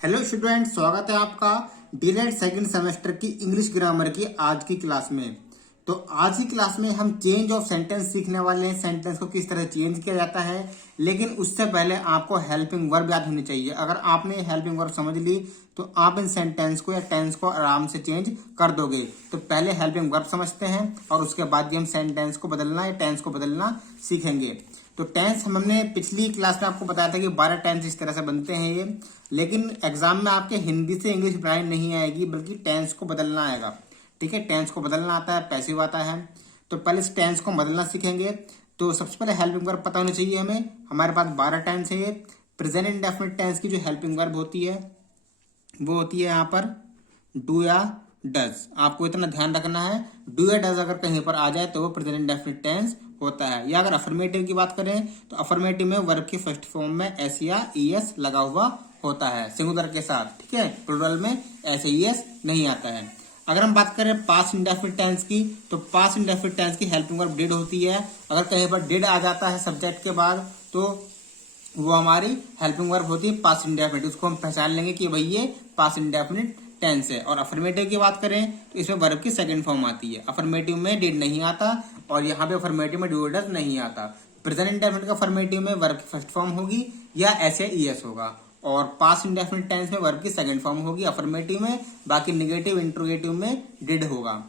Hello student, स्वागत है आपका डीलेड सेकंड सेमेस्टर की इंग्लिश ग्रामर की आज की क्लास में। तो आज की क्लास में हम चेंज ऑफ सेंटेंस सीखने वाले हैं, सेंटेंस को किस तरह चेंज किया जाता है। लेकिन उससे पहले आपको हेल्पिंग वर्ब याद होनी चाहिए। अगर आपने हेल्पिंग वर्ब समझ ली तो आप इन सेंटेंस को या टेंस को आराम से चेंज कर दोगे। तो पहले हेल्पिंग वर्ब समझते हैं और उसके बाद हम सेंटेंस को बदलना या टेंस को बदलना सीखेंगे। तो टेंस हमने पिछली क्लास में आपको बताया था कि 12 टेंस इस तरह से बनते हैं ये। लेकिन एग्जाम में आपके हिंदी से इंग्लिश बनाई नहीं आएगी, बल्कि टेंस को बदलना आएगा। ठीक है, टेंस को बदलना आता है, पैसिव आता है। तो पहले इस टेंस को बदलना सीखेंगे। तो सबसे पहले हेल्पिंग वर्ब पता होनी चाहिए हमें। हमारे पास 12 टेंस है ये। प्रेजेंट इंडेफिनिट टेंस की जो हेल्पिंग वर्ब होती है वो होती है यहाँ पर डू या डज। आपको इतना ध्यान रखना है, डू या डज अगर कहीं पर आ जाए तो वो प्रेजेंट इंडेफिनिट टेंस होता है। या अगर अफर्मेटिव की बात करें तो अफर्मेटिव में वर्ब के फर्स्ट फॉर्म में एस या ईएस लगा हुआ होता है सिंगुलर के साथ। ठीक है, प्लूरल में एस ईएस नहीं आता है। अगर हम बात करें पास्ट इंडेफिनिट टेंस की, तो पास्ट इंडेफिनिट टेंस की हेल्पिंग वर्ब डिड होती है। अगर कहीं पर डिड आ जाता है सब्जेक्ट के बाद तो वो हमारी हेल्पिंग वर्ब होती है पास्ट इंडेफिनिट। उसको हम पहचान लेंगे कि भाई ये पास्ट इंडेफिनिट टेंस है। और अफर्मेटिव की बात करें तो इसमें वर्ब की सेकंड फॉर्म आती है। अफर्मेटिव में डिड नहीं आता और यहाँ पे अफर्मेटिव में डू डज नहीं आता। प्रेजेंट इंडेफिनिट का अफर्मेटिव में वर्ब की फर्स्ट फॉर्म होगी या एस या ईएस होगा, और पास्ट इंडेफिनिट टेंस में वर्ब की सेकंड फॉर्म होगी अफर्मेटिव में। बाकी निगेटिव इंट्रोगेटिव में डिड होगा।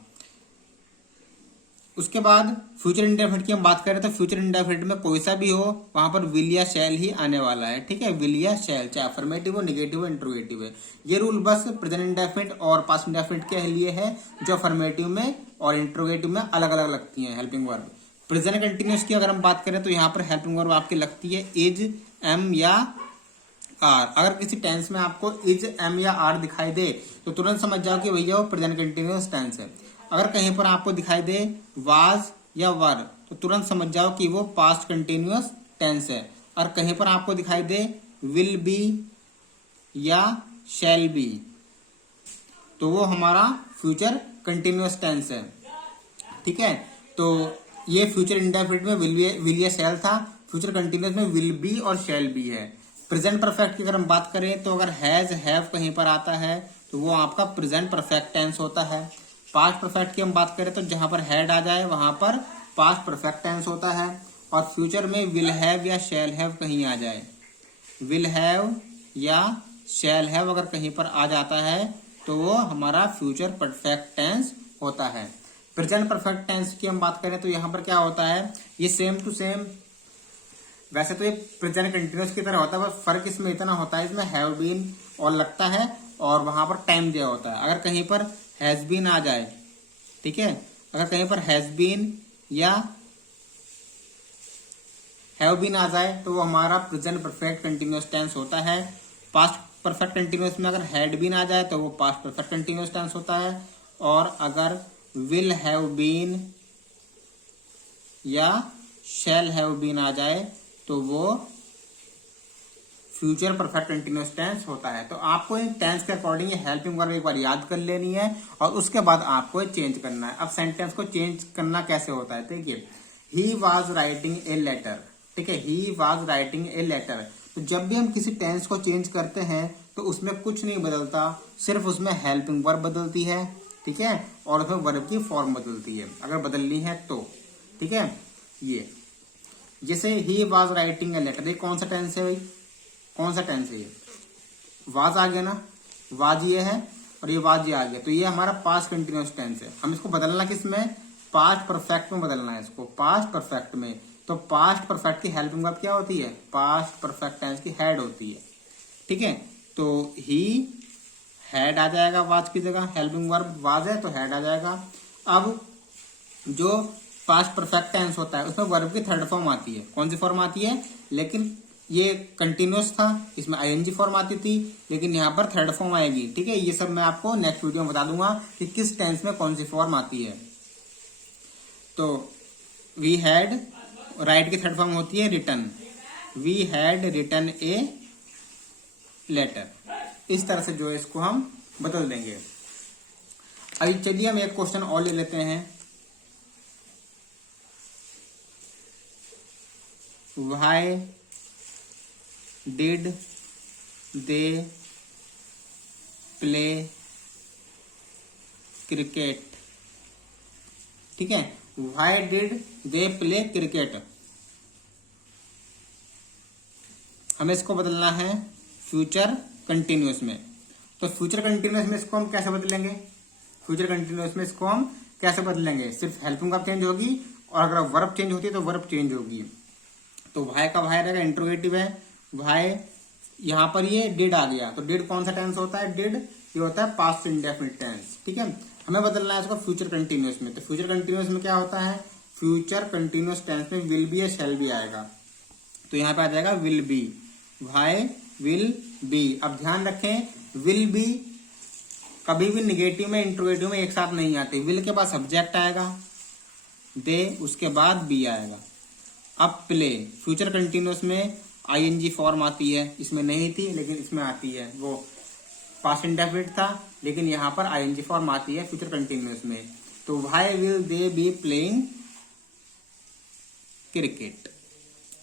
उसके बाद फ्यूचर इंडेफिनिट की हम बात करें तो फ्यूचर इंडेफिनिट में कोई सा भी हो वहां पर विल या शैल ही आने वाला है। ठीक है, विल या शैल, चाहे अफर्मेटिव हो, निगेटिव हो, इंट्रोगेटिव है। ये रूल बस प्रेजेंट इंडेफिनिट और पास्ट इंडेफिनिट के लिए है, जो अफर्मेटिव में और इंट्रोगेटिव में अलग अलग लगती है हेल्पिंग वर्ब। प्रेजेंट कंटिन्यूस की अगर हम बात करें तो यहाँ पर हेल्पिंग वर्ब आपकी लगती है इज, एम या आर। अगर किसी टेंस में आपको इज, एम या आर दिखाई दे तो तुरंत समझ जाओ कि भैया वो प्रेजेंट कंटिन्यूअस टेंस है। अगर कहीं पर आपको दिखाई दे वाज या वर तो तुरंत समझ जाओ कि वो पास्ट कंटिन्यूअस टेंस है। और कहीं पर आपको दिखाई दे विल बी या शैल बी तो वो हमारा फ्यूचर कंटिन्यूअस टेंस है। ठीक है, तो ये फ्यूचर इंडेफिनिट में विल या शैल था, फ्यूचर कंटिन्यूअस में विल बी और शैल बी है। प्रेजेंट परफेक्ट की अगर हम बात करें तो अगर हैज, हैव कहीं पर आता है तो वो आपका प्रेजेंट परफेक्ट टेंस होता है। पास्ट परफेक्ट की हम बात करें तो जहां पर हैड आ जाए वहां पर पास्ट परफेक्ट टेंस होता है। और फ्यूचर में विल हैव या शैल हैव कहीं आ जाए, विल हैव या शैल हैव अगर कहीं पर आ जाता है तो वो हमारा फ्यूचर परफेक्ट टेंस होता है। प्रेजेंट परफेक्ट टेंस की हम बात करें तो यहाँ पर क्या होता है, ये सेम टू सेम, वैसे तो ये प्रेजेंट कंटिन्यूअस की तरह होता है, बस फर्क इसमें इतना होता है इसमें हैव बीन और लगता है और वहां पर टाइम दिया होता है। अगर कहीं पर हैज बीन आ जाए, ठीक है, अगर कहीं पर हैज बीन या हैव बीन आ जाए तो वो हमारा प्रेजेंट परफेक्ट कंटिन्यूअस टेंस होता है। पास्ट परफेक्ट कंटिन्यूअस में अगर हैड बीन आ जाए तो वो पास्ट परफेक्ट कंटिन्यूअस टेंस होता है। और अगर विल हैव बीन या शैल हैव बीन आ जाए तो वो फ्यूचर परफेक्ट कंटिन्यूअस टेंस होता है। तो आपको इन टेंस के अकॉर्डिंग हेल्पिंग वर्ब एक बार याद कर लेनी है और उसके बाद आपको चेंज करना है। अब सेंटेंस को चेंज करना कैसे होता है, देखिए, he was writing a letter. ठीक है, he was writing a letter. तो जब भी हम किसी टेंस को चेंज करते हैं तो उसमें कुछ नहीं बदलता, सिर्फ उसमें हेल्पिंग वर्ब बदलती है। ठीक है, और उसमें वर्ब की फॉर्म बदलती है अगर बदलनी है तो। ठीक है, ये जैसे he was writing a letter, ये कौन सा टेंस है भाई, कौन सा टेंस है ये, वाज आ गया ना, वाज ये है और ये वाज ये आ गया, तो ये हमारा पास्ट कंटिन्यूअस टेंस है। हम इसको बदलना किस में, पास्ट परफेक्ट में बदलना है इसको, पास्ट परफेक्ट में। तो पास्ट परफेक्ट की हेल्पिंग वर्ब क्या होती है, पास्ट परफेक्ट टेंस की हैड होती है। ठीक है, तो ही हैड आ जाएगा वाज की जगह, हेल्पिंग वर्ब वाज है तो हैड आ जाएगा। अब जो पास्ट परफेक्ट टेंस होता है उसमें वर्ब की थर्ड फॉर्म आती है, कौन सी फॉर्म आती है, लेकिन ये कंटिन्यूअस था इसमें आईएनजी फॉर्म आती थी, लेकिन यहाँ पर थर्ड फॉर्म आएगी। ठीक है, ये सब मैं आपको नेक्स्ट वीडियो में बता दूंगा कि किस टेंस में कौन सी फॉर्म आती है। तो वी हैड, राइट की थर्ड फॉर्म होती है written, we had written a letter. इस तरह से जो है इसको हम बदल देंगे। अभी चलिए हम एक क्वेश्चन और ले लेते हैं। Why did they play cricket. ठीक है, why did they play cricket, हमें इसको बदलना है फ्यूचर कंटिन्यूस में। तो फ्यूचर कंटिन्यूस में इसको हम कैसे बदलेंगे, फ्यूचर कंटिन्यूस में इसको हम कैसे बदलेंगे, सिर्फ हेल्पिंग वर्ब चेंज होगी और अगर वर्ब चेंज होती है तो वर्ब चेंज होगी। तो वाई का वाई रहेगा, इंट्रोगेटिव है, वाई यहाँ पर ये डिड आ गया, तो डिड कौन सा टेंस होता है, डिड ये होता है पास्ट इंडेफिनिट टेंस। ठीक है, हमें बदलना है इसको फ्यूचर कंटिन्यूस में। तो फ्यूचर कंटिन्यूस में क्या होता है, फ्यूचर कंटिन्यूस टेंस में विल बी या शैल बी आएगा, तो यहाँ पे आ जाएगा will be, why will be. अब ध्यान रखें, विल बी कभी भी निगेटिव में इंट्रोगेटिव में एक साथ नहीं आते, विल के बाद सब्जेक्ट आएगा, दे उसके बाद बी आएगा। अब प्ले फ्यूचर कंटिन्यूस में आईएनजी फॉर्म आती है, इसमें नहीं थी लेकिन इसमें आती है, वो पास्ट इंडेफिनिट था लेकिन यहाँ पर आईएनजी फॉर्म आती है फ्यूचर कंटिन्यूस में। तो why will they be playing cricket.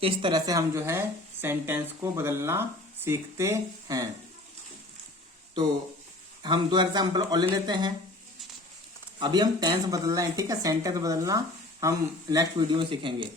इस तरह से हम जो है सेंटेंस को बदलना सीखते हैं। तो हम 2 एग्जाम्पल और ले लेते हैं। अभी हम टेंस बदलना है, ठीक है, सेंटेंस बदलना हम नेक्स्ट वीडियो में सीखेंगे।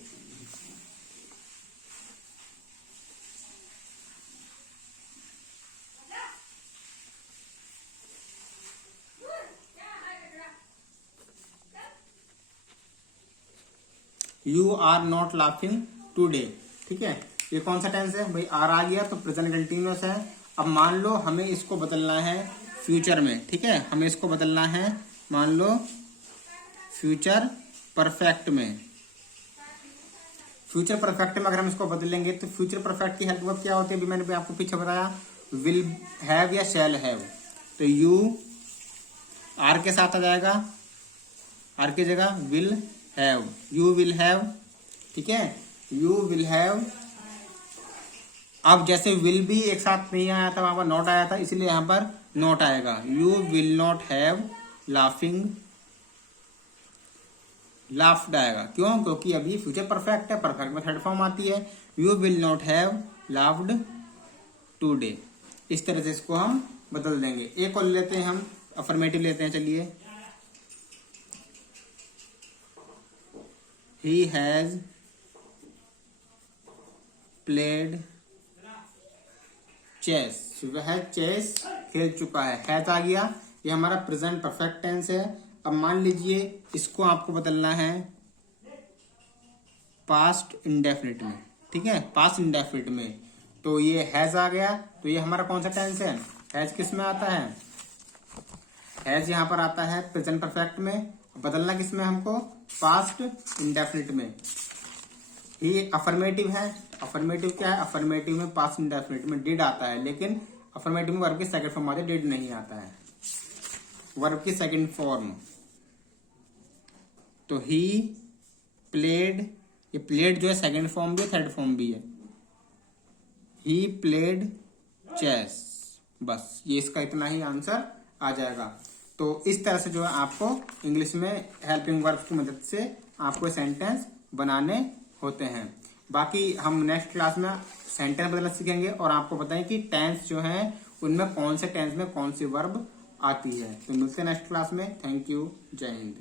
You are not laughing today. ठीक है, ये कौन सा टेंस है भाई, आर आ गया तो प्रेजेंट कंटिन्यूअस है। अब मान लो हमें इसको बदलना है फ्यूचर में। ठीक है, हमें इसको बदलना है मान लो फ्यूचर परफेक्ट में। फ्यूचर परफेक्ट में अगर हम इसको बदलेंगे तो फ्यूचर परफेक्ट की हेल्प वर्ब क्या होती है, अभी मैंने भी आपको पीछे बताया, विल हैव या शैल हैव। तो यू आर के साथ आ जाएगा, आर की जगह will have, you will have. ठीक है, यू विल हैव। अब जैसे विल भी एक साथ नहीं आया था, वहां पर नॉट आया था, इसलिए यहां पर नॉट आएगा, you will not have laughing laughed आएगा। क्यों, क्योंकि अभी फ्यूचर परफेक्ट है, परफेक्ट में थर्ड फॉर्म आती है, you will not have laughed today. इस तरह से इसको हम बदल देंगे। एक और लेते हैं हम, अफर्मेटिव लेते हैं, चलिए। He has played chess, वह चेस खेल चुका है, हैज आ गया, ये हमारा प्रेजेंट परफेक्ट टेंस है। अब मान लीजिए इसको आपको बदलना है पास्ट इंडेफिनिट में। ठीक है, पास्ट इंडेफिनिट में, तो ये हैज आ गया, तो ये हमारा कौन सा टेंस है, हैज किस में आता है, हैज यहाँ पर आता है प्रेजेंट परफेक्ट में। बदलना किसमें हमको, पास्ट इंडेफिनिट में। ये अफर्मेटिव है, अफर्मेटिव क्या है, अफर्मेटिव में पास्ट इंडेफिनिट में डिड आता है, लेकिन अफर्मेटिव में वर्ब की सेकंड फॉर्म आती है, डिड नहीं आता है, वर्ब की सेकंड फॉर्म। तो ही प्लेड, ये प्लेड जो है सेकंड फॉर्म भी है, थर्ड फॉर्म भी है, ही प्लेड चेस। बस ये इसका इतना ही आंसर आ जाएगा। तो इस तरह से जो है आपको इंग्लिश में हेल्पिंग वर्ब्स की मदद से आपको सेंटेंस बनाने होते हैं। बाकी हम नेक्स्ट क्लास में सेंटेंस बदलना सीखेंगे और आपको बताएं कि टेंस जो है उनमें कौन से टेंस में कौन सी वर्ब आती है। तो मिलते हैं नेक्स्ट क्लास में। थैंक यू, जय हिंद।